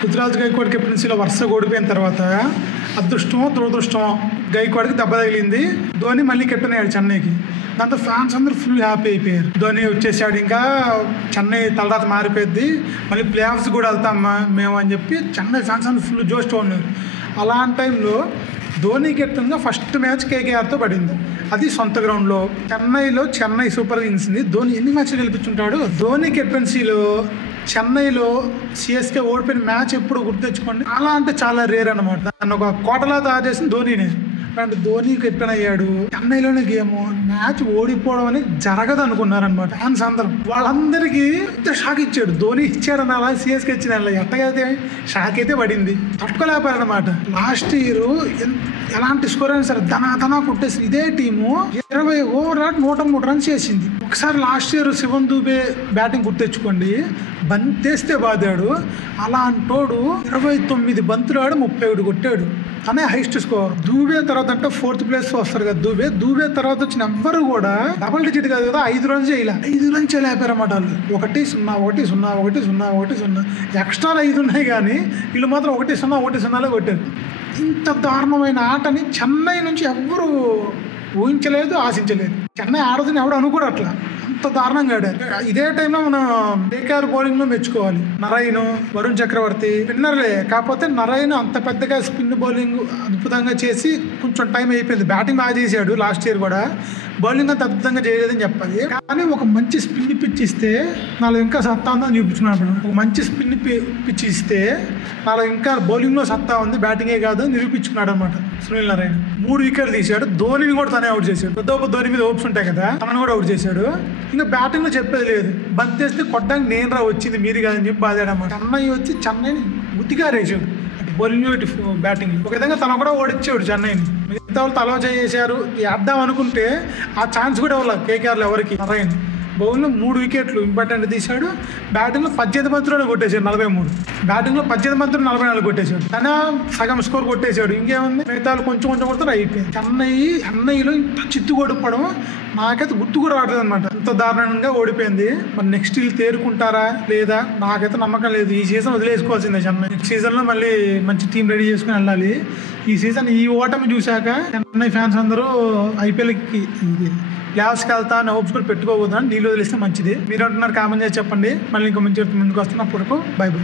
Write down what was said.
పృథ్వీరాజ్ గైక్వాడ్ కెప్టెన్సీలో వరుసగా ఓడిపోయిన తర్వాత అదృష్టమో దురదృష్టమో గైక్వాడ్కి దెబ్బ తగిలింది. ధోని మళ్ళీ కెప్టెన్ అయ్యాడు చెన్నైకి. దాంతో ఫ్యాన్స్ అందరూ ఫుల్ హ్యాపీ అయిపోయారు. ధోని వచ్చేసాడు, ఇంకా చెన్నై తలరాత మారిపోయింది, మళ్ళీ ప్లే ఆఫ్స్ కూడా వెళ్తామా మేము అని చెప్పి చెన్నై ఫ్యాన్స్ అందరూ ఫుల్ జోష్తో ఉన్నారు. అలాంటి టైంలో ధోని కెప్టెన్గా ఫస్ట్ మ్యాచ్ కేకేఆర్తో పడింది. అది సొంత గ్రౌండ్లో చెన్నైలో. చెన్నై సూపర్ కింగ్స్ని ధోని ఎన్ని మ్యాచ్లు గెలిపించుంటాడు. ధోని కెప్టెన్సీలో చెన్నైలో సిఎస్కే ఓడిపోయిన మ్యాచ్ ఎప్పుడు గుర్తు తెచ్చుకోండి. చాలా అంటే చాలా రేర్ అనమాట. దాన్ని ఒక కోటలా తయారు చేసిన ధోనినే. అంటే ధోని కెప్టెన్ అయ్యాడు, చెన్నైలోనే గేమ్ మ్యాచ్ ఓడిపోవడం అనేది జరగదు అనుకున్నారనమాట ఫ్యాన్స్ అందరం. వాళ్ళందరికీ షాక్ ఇచ్చాడు. ధోని ఇచ్చాడని అలా సిఎస్కే ఇచ్చిన ఎట్టగైతే షాక్ అయితే పడింది, తట్టుకోలేపారనమాట. లాస్ట్ ఇయర్ ఎలాంటి స్కోర్ అయినా సరే ధనా కొట్టేసి ఇదే టీము 20 ఓవర్ 103 రన్స్ చేసింది. ఒకసారి last year Shivam Dube batting గుర్తెచ్చుకోండి, బంతేస్తే బాదాడు. అలా అంటోడు 29 బంతులు ఆడు 31 కొట్టాడు అనే హైయెస్ట్ స్కోర్. దూబే తర్వాత అంటే 4th ప్లేస్ వస్తారు కదా. దూబే తర్వాత వచ్చిన ఎవ్వరు కూడా డబుల్ డిజిట్ కాదు కదా 5 runs చేయాలి. 5 runs చేయలేపారన్నమాట వాళ్ళు. 1-0 ఎక్స్ట్రా 5 ఉన్నాయి కానీ వీళ్ళు మాత్రం 1-0 కొట్టారు. ఇంత దారుణమైన ఆటని చెన్నై నుంచి ఎవ్వరు ఊహించలేదు, ఆశించలేదు. చెన్నై ఆడదని ఎవడు అనుకోడు అట్లా. అంత దారుణంగా ఆడారు. ఇదే టైంలో మనం కేకేఆర్ బౌలింగ్ లో మెచ్చుకోవాలి. నరైన్, వరుణ్ చక్రవర్తి స్పిన్నర్లే, కాకపోతే నరైన్ అంత పెద్దగా స్పిన్ బౌలింగ్ అద్భుతంగా చేసి కొంచెం టైం అయిపోయింది. బ్యాటింగ్ బాగా చేశాడు లాస్ట్ ఇయర్ కూడా, బౌలింగ్ అంత అద్భుతంగా చేయలేదని చెప్పాలి. కానీ ఒక మంచి స్పిన్ పిచ్ ఇస్తే నాలో ఇంకా సత్తా ఉందని చూపించుకున్నాడు. ఒక మంచి స్పిన్ పిచ్ ఇస్తే నాలో ఇంకా బౌలింగ్ లో సత్తా ఉంది, బ్యాటింగే కాదు నిరూపించుకున్నాడు అనమాట సునీల్ నారాయణ. 3 వికెట్లు తీశాడు. ధోనిని కూడా తనే అవుట్ చేశాడు. ధోని మీద హోప్స్ ఉంటాయి కదా, తనను కూడా అవుట్ చేశాడు. ఇంకా బ్యాటింగ్ లో చెప్పేది లేదు, బంతేస్తే కొట్టడానికి నేను వచ్చింది మీరు కాదని చెప్పి బాధాడన్నమాట. చెన్నైని ఉతికారేసాడు బౌలింగ్ బ్యాటింగ్. ఒక విధంగా తన కూడా ఓడిచ్చాడు చెన్నైని. మిగతా వాళ్ళు తలవ చేశారు, వేద్దాం అనుకుంటే ఆ ఛాన్స్ కూడా ఇవ్వాలి కేకేఆర్లో ఎవరికి. నారాయణ బౌలింగ్లో 3 వికెట్లు ఇంపార్టెంట్ తీశాడు. బ్యాటింగ్లో 18 బంతుల్లోనే కొట్టేశాడు 43. బ్యాటింగ్లో 18 బంతులు 44 కొట్టేశాడు. తన సగం స్కోర్ కొట్టేశాడు. ఇంకేముంది, మిగతా కొంచెం కొడతారు అయిపోయింది. చెన్నైలో ఇంత చిత్తు కొడుకోవడం నాకైతే గుర్తు కూడా రావట్లేదు అనమాట. ఇంత దారుణంగా ఓడిపోయింది. మరి నెక్స్ట్ వీళ్ళు తేరుకుంటారా లేదా నాకైతే నమ్మకం లేదు. ఈ సీజన్ వదిలేసుకోవాల్సిందే చెన్నై. నెక్స్ట్ సీజన్లో మళ్ళీ మంచి టీం రెడీ చేసుకుని వెళ్ళాలి. ఈ సీజన్ ఈ ఓటమి చూశాక చెన్నై ఫ్యాన్స్ అందరూ ఐపీఎల్కి ప్లేఆఫ్స్కి వెళ్తా అని హోప్స్ కూడా పెట్టుకోకూడదు అని నీళ్ళు వదిలేస్తే మంచిది. మీరు అంటున్నారు, కామెంట్ చేసి చెప్పండి. మళ్ళీ ఇంకో మంచి ముందుకు వస్తున్నప్పుడు బై బై.